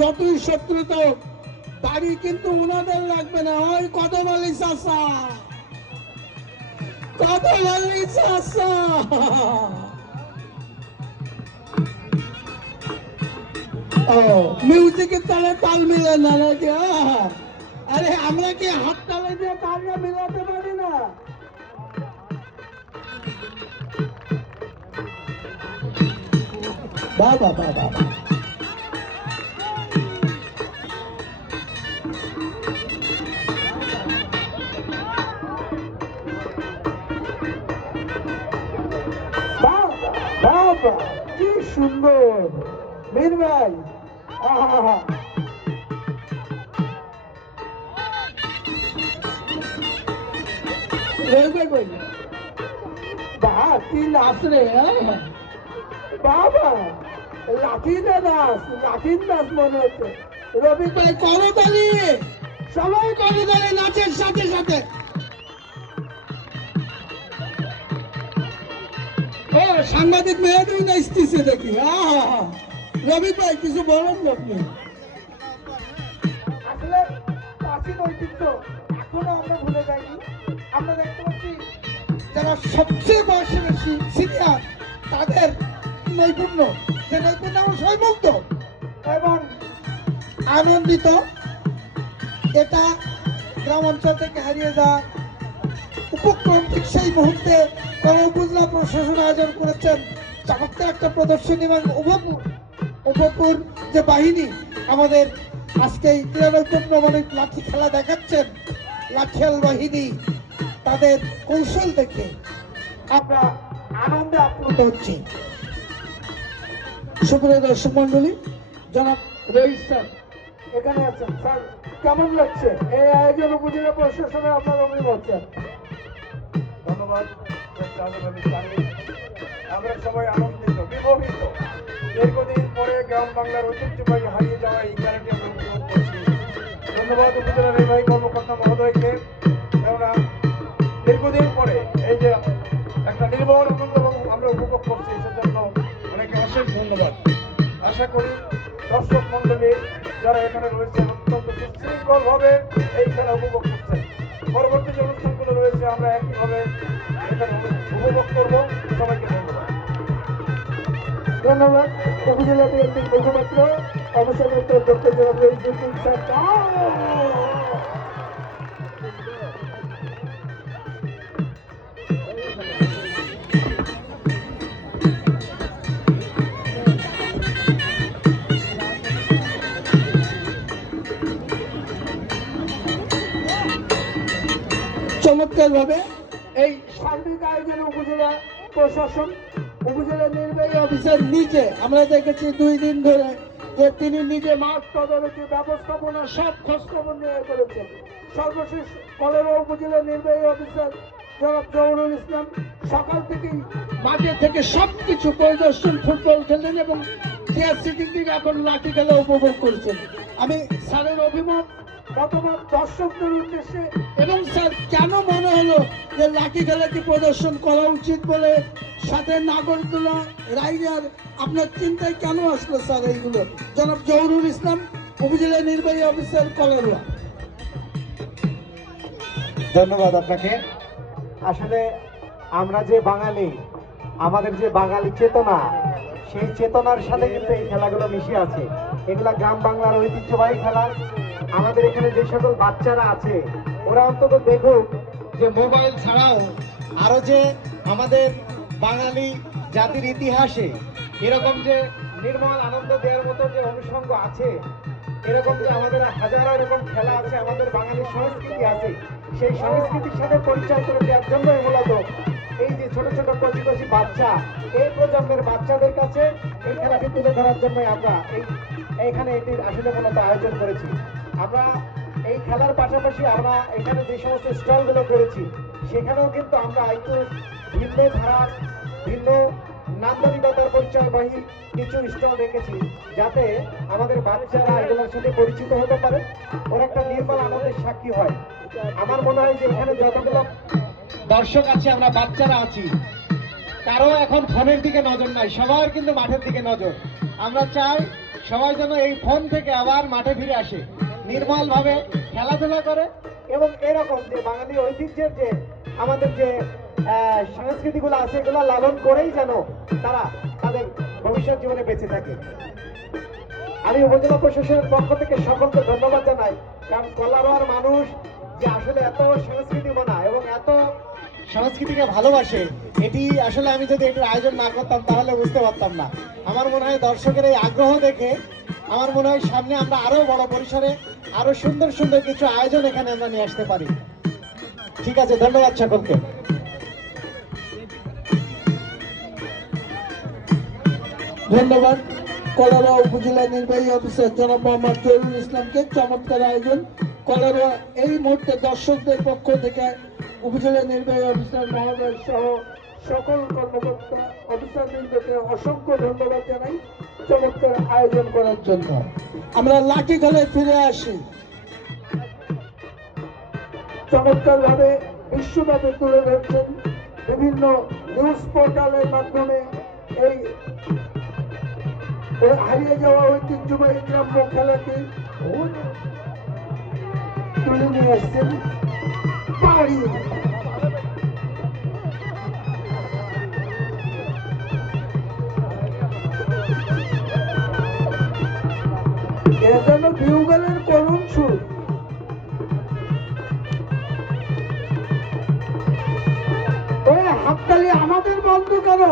যতই শত্রু তো বাড়ি কিন্তু ওনাদের লাগবে না। ওই কত বলি চাষা, কত বলি চাষা। ও মিউজিকের তালে তাল মিলে না নাকি? আরে আমরা কি হাত তালে দিয়ে তালটা মিলাতে পারি না? বাবা বাবা বাবা, কি সুন্দর মীর ভাই। কি নাচ রে বাবা, লাঠিতে নাচ, লাঠির নাচ মনে হচ্ছে। রবি ভাই করতালি, সবাই করতালি নাচের সাথে সাথে। ও সাংবাদিক মেয়েদের নাচতেছে দেখি। রবি ভাই কিছু বলেন না আপনি? আসলে প্রাচীন ঐতিহ্য এখনো আমরা ভুলে যাইনি। আমরা দেখতে পাচ্ছি যারা সবচেয়ে বয়সে বেশি সিনিয়র, তাদের নৈপুণ্য, যে নৈপুণ্য আমরা সবাই মুগ্ধ এবং আনন্দিত। এটা গ্রাম অঞ্চল থেকে হারিয়ে যাওয়া উপক্রম। ঠিক সেই মুহূর্তে উপজেলা প্রশাসন আয়োজন করেছেন চমৎকার একটা প্রদর্শনী এবং উপপুর যে বাহিনী আমাদের আজকে এই ক্রীড়ানৈপুণ্যমূলক লাঠি খেলা দেখাচ্ছেন, লাঠিয়াল বাহিনী, তাদের কৌশল দেখে আমরা আনন্দে আপ্লুত হচ্ছি। সুপ্রিয় দর্শক মন্ডলী, জনাব রহিত স্যার এখানে আছেন। স্যার, কেমন লাগছে এই আয়োজন উপজেলা প্রশাসনের আপনার অভিমত? স্যার, ধন্যবাদ। আমরা সবাই আনন্দিত, বিমোহিত। দীর্ঘদিন পরে গ্রাম বাংলার ঐতিহ্যবাহী হারিয়ে যাওয়া এই খেলাটি আমরা উপভোগ করছি। ধন্যবাদ উপজেলা নির্বাহী কর্মকর্তা মহোদয়কে, কেননা দীর্ঘদিন পরে এই যে একটা নির্ভর আনন্দ আমরা উপভোগ করছি, সেজন্য অনেকে অশেষ ধন্যবাদ। আশা করি দর্শক মন্ডলী যারা এখানে রয়েছেন অত্যন্ত সুশৃঙ্খলভাবে এই খেলা উপভোগ করছেন। পরবর্তী যে অনুষ্ঠানগুলো রয়েছে আমরা একইভাবে এখানে উপভোগ করব। সবাইকে ধন্যবাদ। ধন্যবাদ। উপজেলা বিএনপির মুখপাত্র অবসরপ্রাপ্ত ডক্টর জনাব রহিদুদ্দিন স্যার। চমৎকার ভাবে এই সার্বিক আয়োজনে উপজেলা প্রশাসন, উপজেলা নির্বাহী অফিসার নিজে আমরা দেখেছি 2 দিন ধরে যে তিনি নিজে মাঠ তদারকি, ব্যবস্থাপনা সব খোঁজখবর নিয়ে করেছেন। সর্বশেষ কলেরা উপজেলা নির্বাহী অফিসার জনাব জহুরুল ইসলাম সকাল থেকেই মাঠে থেকে সবকিছু পরিদর্শন, ফুটবল খেলেন এবং চেয়ার সিটিং থেকে এখন লাঠি খেলা উপভোগ করেছেন। আমি স্যারের অভিমত, মতামত দর্শকদের উদ্দেশ্যে এবং স্যার কেন মনে হলো যে লাঠি খেলাটি প্রদর্শন করা উচিত বলে, সাথে নাগরদোলা, রাইডার, আপনার চিন্তায় কেন আসলো স্যার এইগুলো? জনাব জহুরুল ইসলাম, উপজেলা নির্বাহী অফিসার, কলেরা। ধন্যবাদ আপনাকে। আসলে আমরা যে বাঙালি, আমাদের যে বাঙালি চেতনা, সেই চেতনার সাথে কিন্তু এই খেলাগুলো মিশে আছে। এগুলা গ্রাম বাংলার ঐতিহ্যবাহী খেলা। আমাদের এখানে যে সকল বাচ্চারা আছে ওরা অন্তত দেখুক যে মোবাইল ছাড়াও আরো যে আমাদের বাঙালি জাতির ইতিহাসে এরকম যে নির্মল আনন্দ দেওয়ার মতো যে অনুষঙ্গ আছে, এরকম যে আমাদের হাজারো এরকম খেলা আছে, আমাদের বাঙালি সংস্কৃতি আছে, সেই সংস্কৃতির সাথে পরিচয় করে দেওয়ার জন্যই মূলত এই যে ছোট ছোট কচি কচি বাচ্চা, এই প্রজন্মের বাচ্চাদের কাছে এই খেলাটি তুলে ধরার জন্যই আমরা এইখানে এটির আসলে মূলত আয়োজন করেছি। আমরা এই খেলার পাশাপাশি আমরা এখানে যে সমস্ত স্টলগুলো করেছি সেখানেও কিন্তু আমরা একটু ভিন্ন ধারার, ভিন্ন নান্দনিকতার পরিচয়বাহী কিছু স্টল রেখেছি, যাতে আমাদের বাচ্চারা এগুলোর সাথে পরিচিত হতে পারে, ওর একটা নির্মল আনন্দের সাক্ষী হয়। আমার মনে হয় যে এখানে যতগুলো দর্শক আছে, আমরা বাচ্চারা আছি, কারো এখন ফোনের দিকে নজর নাই, সবার কিন্তু মাঠের দিকে নজর। আমরা চাই সবাই যেন এই ফোন থেকে আবার মাঠে ফিরে আসে, নির্মল ভাবে খেলাধুলা করে এবং এরকম যে বাঙালি ঐতিহ্যের যে আমাদের যে সংস্কৃতিগুলো আছে এগুলো লালন করেই যেন তারা তাদের ভবিষ্যৎ জীবনে বেঁচে থাকে। আমি উপজেলা প্রশাসনের পক্ষ থেকে সকলকে ধন্যবাদ জানাই, কারণ কলারোয়ার মানুষ যে আসলে এত সংস্কৃতি মানা এবং এত সংস্কৃতিকে ভালোবাসে, এটি আসলে আমি যদি এটির আয়োজন না করতাম তাহলে বুঝতে পারতাম না। আমার মনে হয় দর্শকের এই আগ্রহ দেখে আমার মনে হয় সামনে আমরা আরো বড় পরিসরে আরো সুন্দর সুন্দর কিছু আয়োজন এখানে আমরা নিয়ে আসতে পারি। ঠিক আছে, ধন্যবাদ সকলকে। ধন্যবাদ কলারোয়া উপজেলা নির্বাহী অফিসার জনাব মোহাম্মদ জহিরুল ইসলামকে। চমৎকার আয়োজন। কলারোয়া এই মুহূর্তে দর্শকদের পক্ষ থেকে উপজেলা নির্বাহী অফিসার মহোদয় সহ সকল কর্মকর্তা অফিসারবৃন্দকে অসংখ্য ধন্যবাদ জানাই চমৎকার আয়োজন করার জন্য। আমরা লাঠি খেলায় ফিরে আসি। চমৎকার ভাবে বিশ্বব্যাপী তুলে ধরছেন বিভিন্ন নিউজ পোর্টালের মাধ্যমে এই হারিয়ে যাওয়া ঐতিহ্যবাহী গ্রাম্য খেলাটি তুলে নিয়ে আসছেন পাহাড়ি। এ যেন বিউগলের করুণ সুর। হাততালি আমাদের বন্ধু কেন?